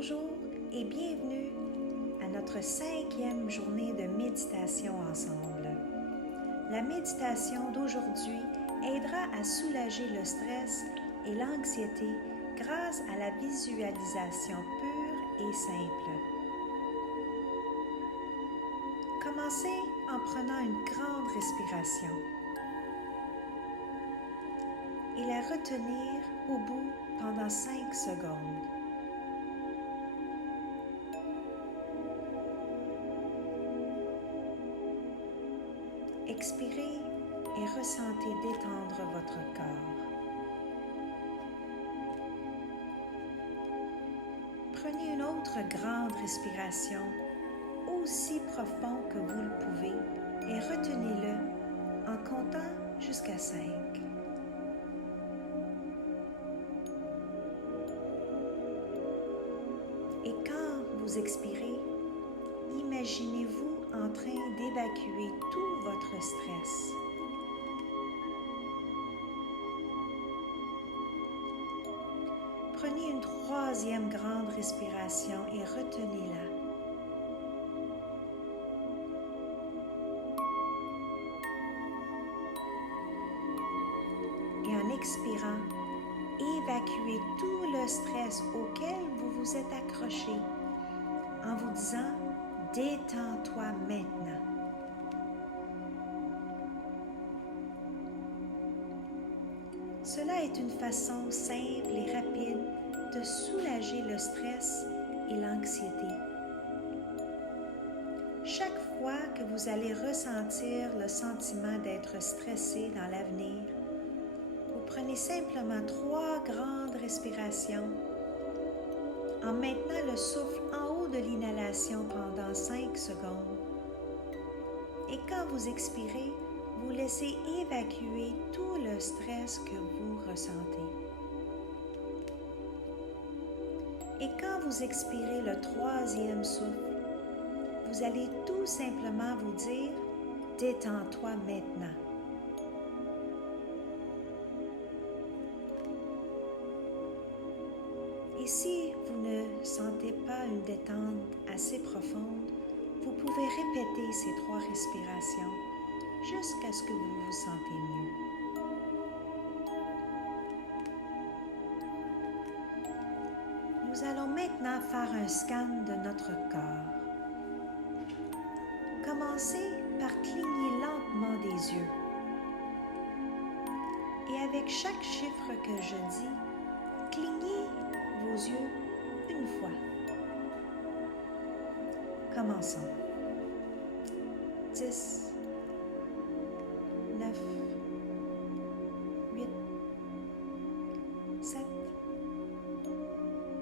Bonjour et bienvenue à notre 5e journée de méditation ensemble. La méditation d'aujourd'hui aidera à soulager le stress et l'anxiété grâce à la visualisation pure et simple. Commencez en prenant une grande respiration et la retenir au bout pendant 5 secondes. Expirez et ressentez détendre votre corps. Prenez une autre grande respiration, aussi profond que vous le pouvez, et retenez-le en comptant jusqu'à 5. Et quand vous expirez, imaginez-vous en train d'évacuer tout votre stress. Prenez une 3e grande respiration et retenez-la. Et en expirant, évacuez tout le stress auquel vous vous êtes accroché en vous disant « Détends-toi maintenant ». Cela est une façon simple et rapide de soulager le stress et l'anxiété. Chaque fois que vous allez ressentir le sentiment d'être stressé dans l'avenir, vous prenez simplement 3 grandes respirations en maintenant le souffle en haut de l'inhalation pendant 5 secondes. Et quand vous expirez, vous laissez évacuer tout le stress que vous ressentez. Et quand vous expirez le 3e souffle, vous allez tout simplement vous dire « Détends-toi maintenant ». Et si vous ne sentez pas une détente assez profonde, vous pouvez répéter ces 3 respirations jusqu'à ce que vous vous sentez mieux. Nous allons maintenant faire un scan de notre corps. Commencez par cligner lentement des yeux. Et avec chaque chiffre que je dis, clignez vos yeux une fois. Commençons. 10, 9, 8, 7,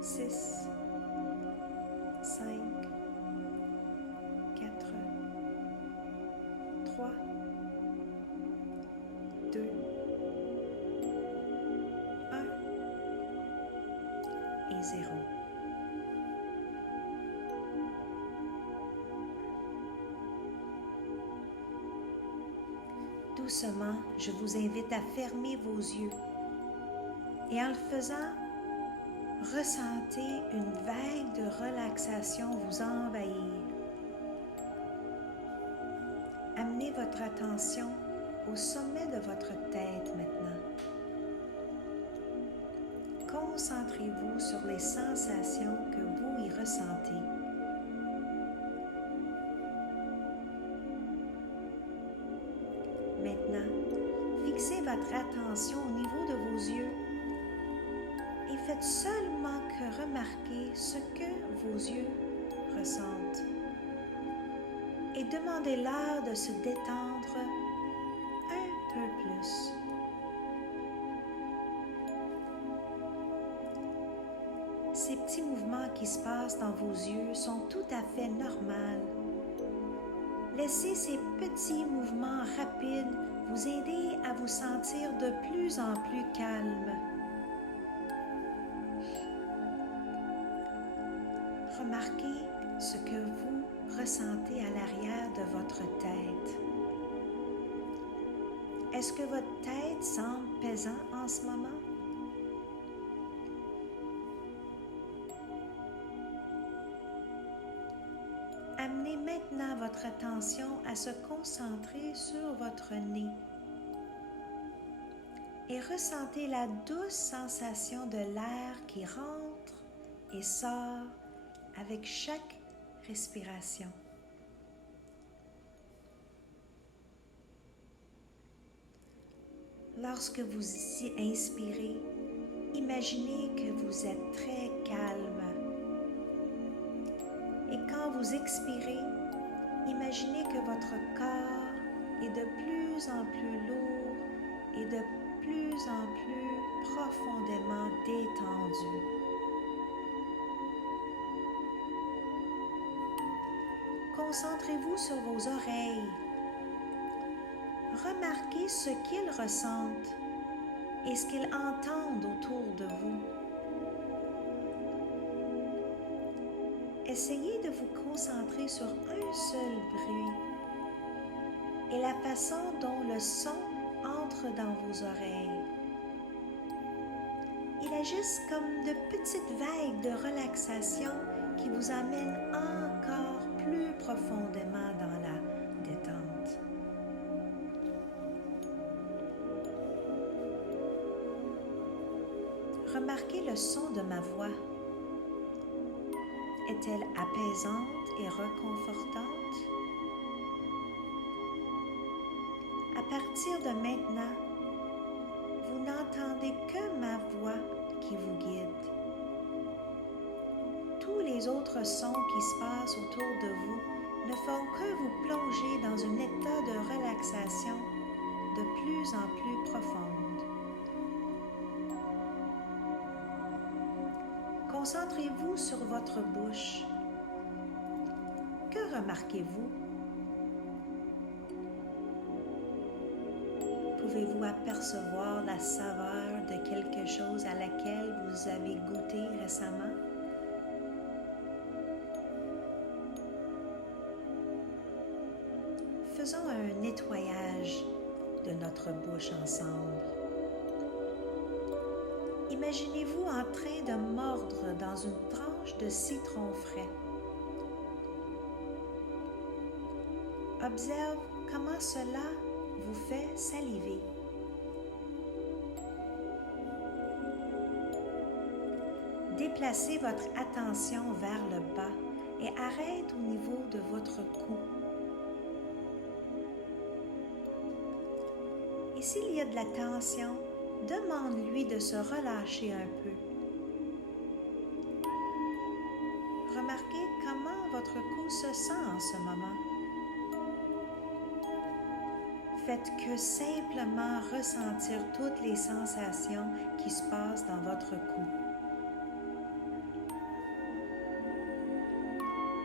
6, 5, 4, 3, 2, 1 et 0. Doucement, je vous invite à fermer vos yeux et en le faisant, ressentez une vague de relaxation vous envahir. Amenez votre attention au sommet de votre tête maintenant. Concentrez-vous sur les sensations que vous y ressentez. Maintenant, fixez votre attention au niveau de vos yeux et faites seulement que remarquer ce que vos yeux ressentent. Et demandez-leur de se détendre un peu plus. Ces petits mouvements qui se passent dans vos yeux sont tout à fait normaux. Laissez ces petits mouvements rapides vous aider à vous sentir de plus en plus calme. Remarquez ce que vous ressentez à l'arrière de votre tête. Est-ce que votre tête semble pesante en ce moment? amenez maintenant votre attention à se concentrer sur votre nez et ressentez la douce sensation de l'air qui rentre et sort avec chaque respiration. Lorsque vous y inspirez, imaginez que vous êtes très calme. Et quand vous expirez, imaginez que votre corps est de plus en plus lourd et de plus en plus profondément détendu. Concentrez-vous sur vos oreilles. Remarquez ce qu'ils ressentent et ce qu'ils entendent autour de vous. Essayez de vous concentrer sur un seul bruit et la façon dont le son entre dans vos oreilles. Il agisse comme de petites vagues de relaxation qui vous amènent encore plus profondément dans la détente. Remarquez le son de ma voix. Est-elle apaisante et réconfortante? À partir de maintenant, vous n'entendez que ma voix qui vous guide. Tous les autres sons qui se passent autour de vous ne font que vous plonger dans un état de relaxation de plus en plus profonde. Concentrez-vous sur votre bouche. Que remarquez-vous? Pouvez-vous apercevoir la saveur de quelque chose à laquelle vous avez goûté récemment? Faisons un nettoyage de notre bouche ensemble. Imaginez-vous en train de mordre dans une tranche de citron frais. Observe comment cela vous fait saliver. Déplacez votre attention vers le bas et arrête au niveau de votre cou. Et s'il y a de la tension, demande-lui de se relâcher un peu. Remarquez comment votre cou se sent en ce moment. Faites que simplement ressentir toutes les sensations qui se passent dans votre cou.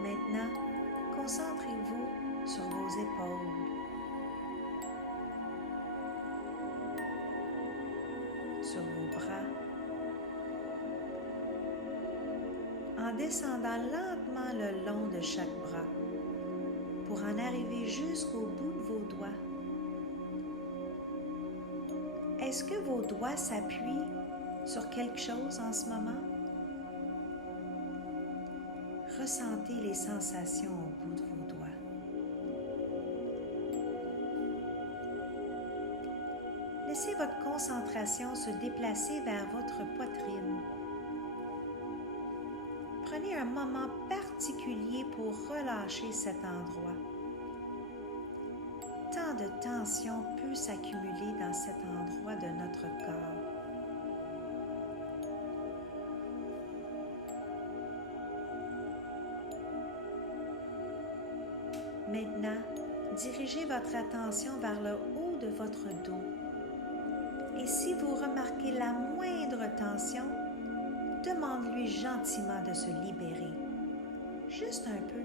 Maintenant, concentrez-vous sur vos épaules. Sur vos bras. En descendant lentement le long de chaque bras pour en arriver jusqu'au bout de vos doigts. Est-ce que vos doigts s'appuient sur quelque chose en ce moment? Ressentez les sensations au bout de vos doigts. Laissez votre concentration se déplacer vers votre poitrine. Prenez un moment particulier pour relâcher cet endroit. Tant de tension peut s'accumuler dans cet endroit de notre corps. Maintenant, dirigez votre attention vers le haut de votre dos. Et si vous remarquez la moindre tension, demande-lui gentiment de se libérer. Juste un peu.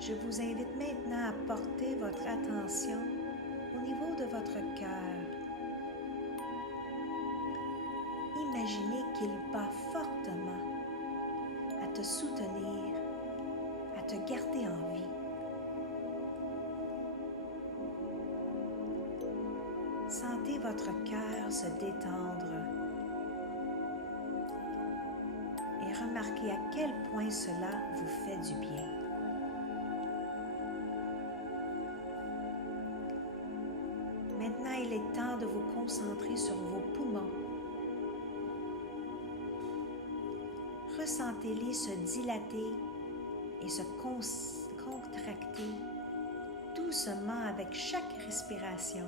Je vous invite maintenant à porter votre attention au niveau de votre cœur. Imaginez qu'il bat fortement à te soutenir, à te garder en vie. Sentez votre cœur se détendre remarquer à quel point cela vous fait du bien. Maintenant, il est temps de vous concentrer sur vos poumons. Ressentez-les se dilater et se contracter doucement avec chaque respiration,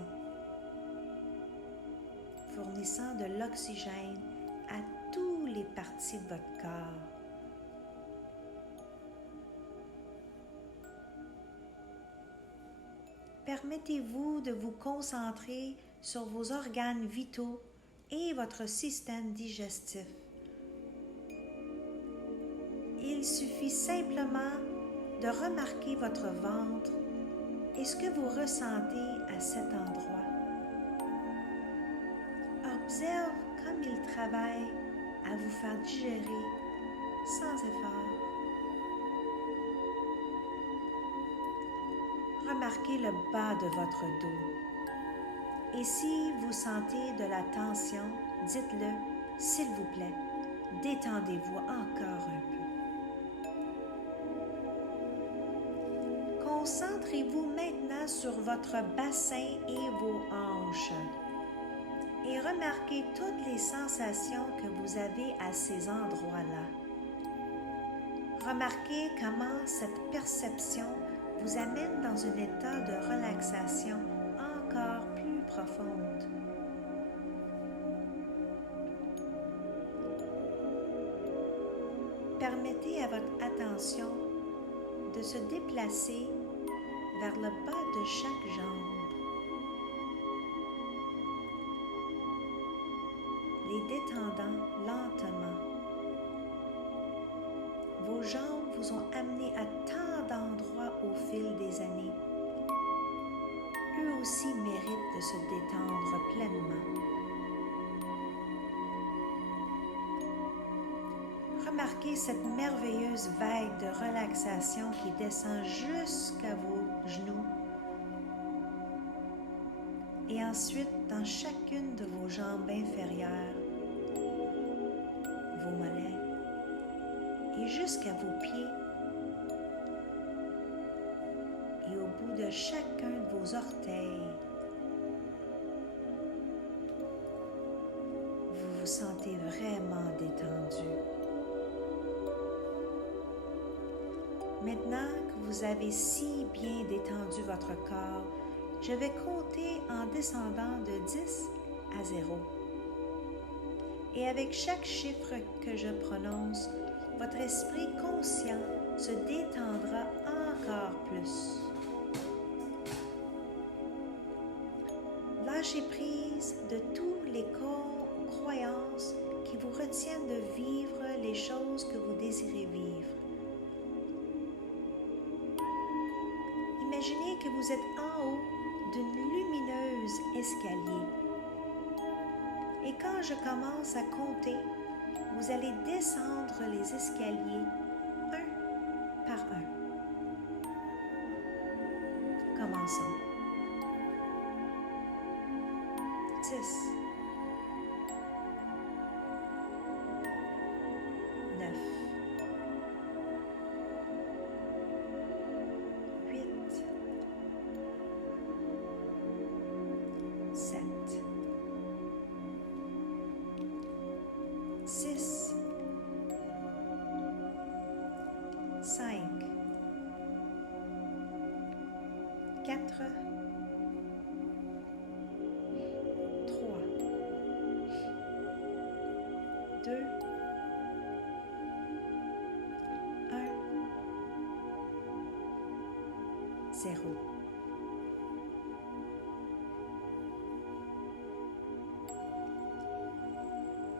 fournissant de l'oxygène à toutes les parties de votre corps. Permettez-vous de vous concentrer sur vos organes vitaux et votre système digestif. Il suffit simplement de remarquer votre ventre et ce que vous ressentez à cet endroit. Observe comme il travaille à vous faire digérer sans effort. Remarquez le bas de votre dos. Et si vous sentez de la tension, dites-le, s'il vous plaît, détendez-vous encore un peu. Concentrez-vous maintenant sur votre bassin et vos hanches et remarquez toutes les sensations que vous avez à ces endroits-là. Remarquez comment cette perception vous amène dans un état de relaxation encore plus profonde. Permettez à votre attention de se déplacer vers le bas de chaque jambe. Les détendant lentement. Vos jambes vous ont amené à tant d'endroits au fil des années. Eux aussi méritent de se détendre pleinement. Remarquez cette merveilleuse vague de relaxation qui descend jusqu'à vos genoux et ensuite dans chacune de vos jambes inférieures, vos mollets et jusqu'à vos pieds et au bout de chacun de vos orteils. Vous vous sentez vraiment détendu. Maintenant que vous avez si bien détendu votre corps, je vais compter en descendant de 10 à 0. Et avec chaque chiffre que je prononce, votre esprit conscient se détendra encore plus. Lâchez prise de toutes les croyances qui vous retiennent de vivre les choses que vous désirez vivre. Imaginez que vous êtes en haut d'une lumineuse escalier. Et quand je commence à compter, vous allez descendre les escaliers un par un. Commençons. 10, 9, 8, 7, 6, 5, 4, 3, 2, 1, 0.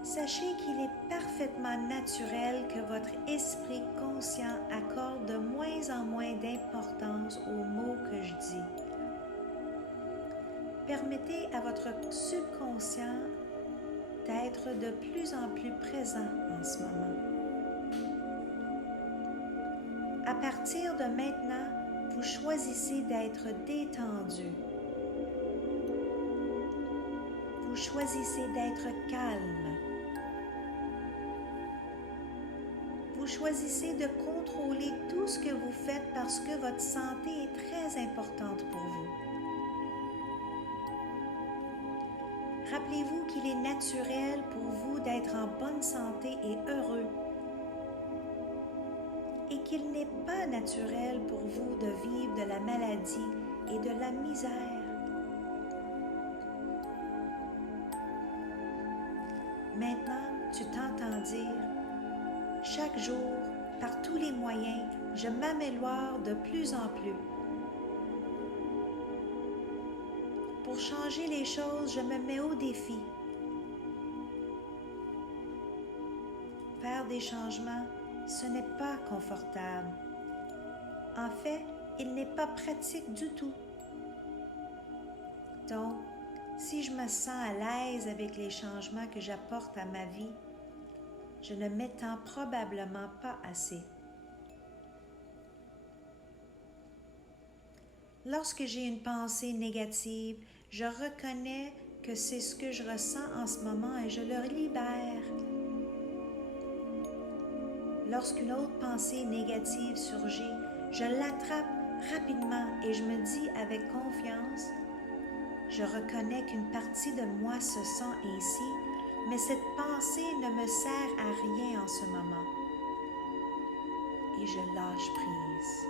Sachez qu'il est parfaitement naturel que votre esprit conscient accorde de moins en moins d'importance aux mots que je dis. Permettez à votre subconscient d'être de plus en plus présent en ce moment. À partir de maintenant, vous choisissez d'être détendu. Vous choisissez d'être calme. vous choisissez de contrôler tout ce que vous faites parce que votre santé est très importante pour vous. Rappelez-vous qu'il est naturel pour vous d'être en bonne santé et heureux et qu'il n'est pas naturel pour vous de vivre de la maladie et de la misère. Maintenant, tu t'entends dire, chaque jour, par tous les moyens, je m'améliore de plus en plus. Pour changer les choses, je me mets au défi. Faire des changements, ce n'est pas confortable. En fait, il n'est pas pratique du tout. Donc, si je me sens à l'aise avec les changements que j'apporte à ma vie, je ne m'étends probablement pas assez. Lorsque j'ai une pensée négative, je reconnais que c'est ce que je ressens en ce moment et je le libère. Lorsqu'une autre pensée négative surgit, je l'attrape rapidement et je me dis avec confiance, je reconnais qu'une partie de moi se sent ainsi, mais cette pensée ne me sert à rien en ce moment. Et je lâche prise.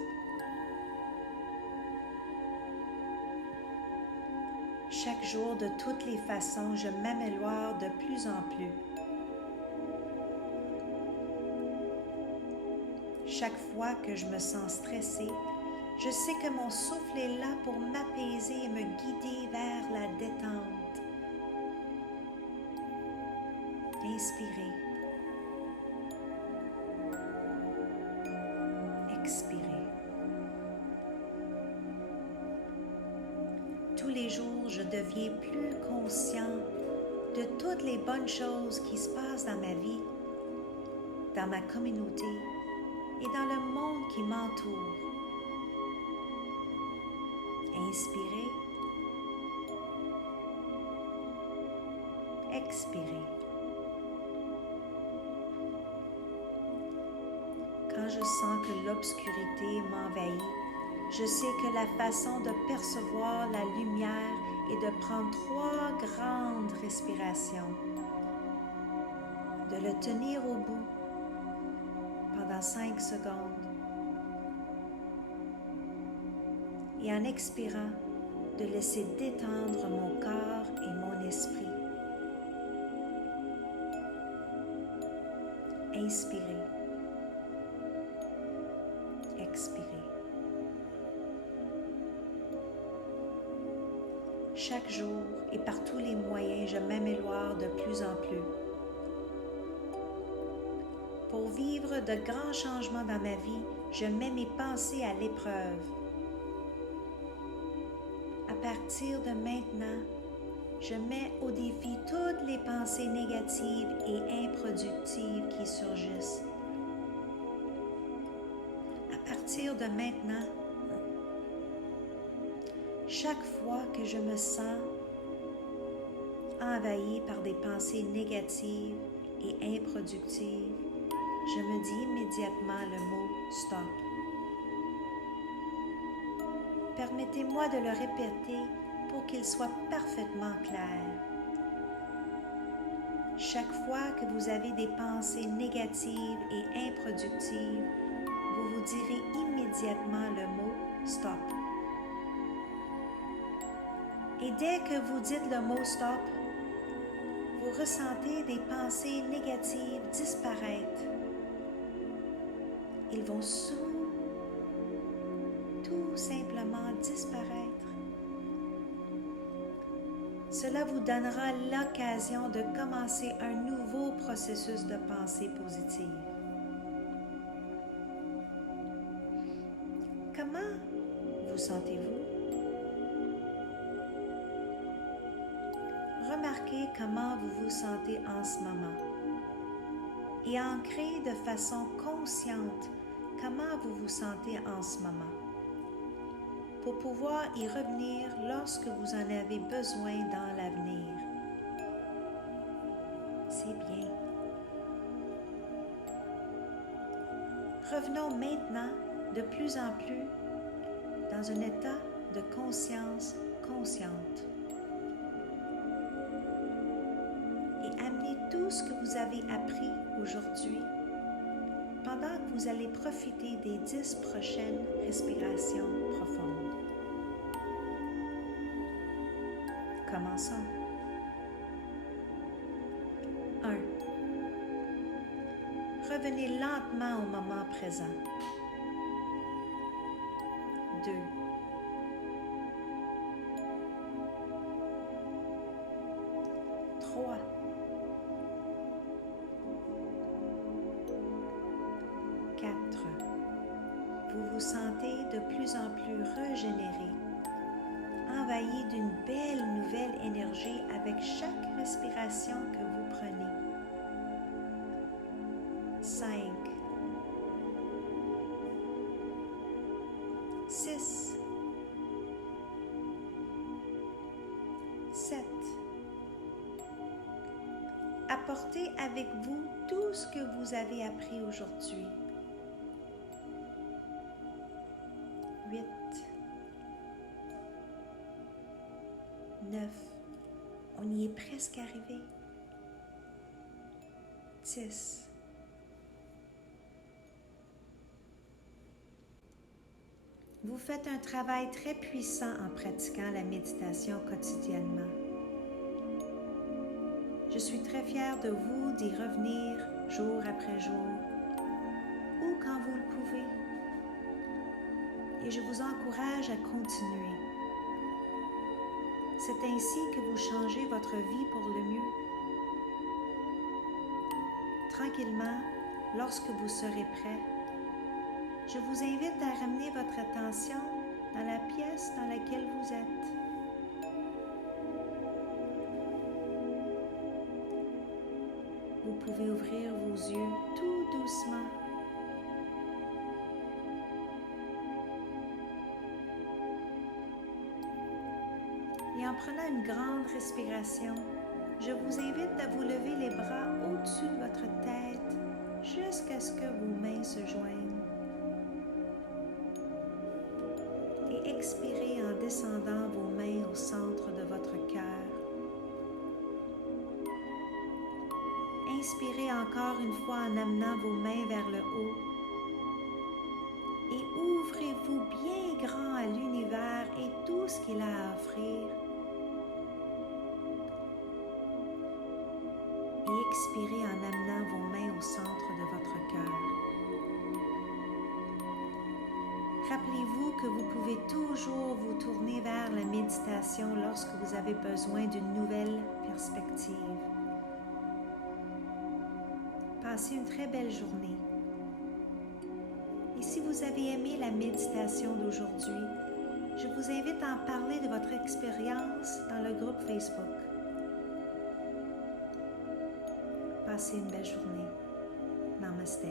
Chaque jour, de toutes les façons, je m'améliore de plus en plus. Chaque fois que je me sens stressée, je sais que mon souffle est là pour m'apaiser et me guider vers la détente. Inspirez. Expirez. Tous les jours, je deviens plus conscient de toutes les bonnes choses qui se passent dans ma vie, dans ma communauté et dans le monde qui m'entoure. Inspirez. Expirez. Quand je sens que l'obscurité m'envahit, je sais que la façon de percevoir la lumière est de prendre 3 grandes respirations, de le tenir au bout pendant 5 secondes et en expirant, de laisser détendre mon corps et mon esprit. Inspirez. Expirez. Chaque jour et par tous les moyens, je m'améliore de plus en plus. Pour vivre de grands changements dans ma vie, je mets mes pensées à l'épreuve. À partir de maintenant, je mets au défi toutes les pensées négatives et improductives qui surgissent. À partir de maintenant, chaque fois que je me sens envahie par des pensées négatives et improductives, je me dis immédiatement le mot « stop ». Permettez-moi de le répéter pour qu'il soit parfaitement clair. Chaque fois que vous avez des pensées négatives et improductives, vous vous direz immédiatement le mot « stop ». Et dès que vous dites le mot « stop », vous ressentez des pensées négatives disparaître. Ils vont tout simplement disparaître. Cela vous donnera l'occasion de commencer un nouveau processus de pensée positive. Comment vous sentez-vous? Remarquez comment vous vous sentez en ce moment et ancrez de façon consciente comment vous vous sentez en ce moment pour pouvoir y revenir lorsque vous en avez besoin dans l'avenir. C'est bien. Revenons maintenant de plus en plus dans un état de conscience consciente. Et amenez tout ce que vous avez appris aujourd'hui pendant que vous allez profiter des 10 prochaines respirations profondes. Commençons. 1. Revenez lentement au moment présent. 2. 3. 4. Vous vous sentez de plus en plus régénéré, envahi d'une belle nouvelle énergie avec chaque respiration que vous prenez. 5. 6. 7. Apportez avec vous tout ce que vous avez appris aujourd'hui. 8. 9. On y est presque arrivé. 10. Vous faites un travail très puissant en pratiquant la méditation quotidiennement. Je suis très fière de vous d'y revenir jour après jour ou quand vous le pouvez. Et je vous encourage à continuer. C'est ainsi que vous changez votre vie pour le mieux. Tranquillement, lorsque vous serez prêt, je vous invite à ramener votre attention dans la pièce dans laquelle vous êtes. Vous pouvez ouvrir vos yeux tout doucement. Et en prenant une grande respiration, je vous invite à vous lever les bras au-dessus de votre tête jusqu'à ce que vos mains se joignent. Et expirez en descendant vos mains au centre de votre cœur. Inspirez encore une fois en amenant vos mains vers le haut. Et ouvrez-vous bien grand à l'univers et tout ce qu'il a à offrir. Et expirez en amenant vos mains au centre de votre cœur. Rappelez-vous que vous pouvez toujours vous tourner vers la méditation lorsque vous avez besoin d'une nouvelle perspective. Passez une très belle journée. Et si vous avez aimé la méditation d'aujourd'hui, je vous invite à en parler de votre expérience dans le groupe Facebook. Passez une belle journée. Namaste.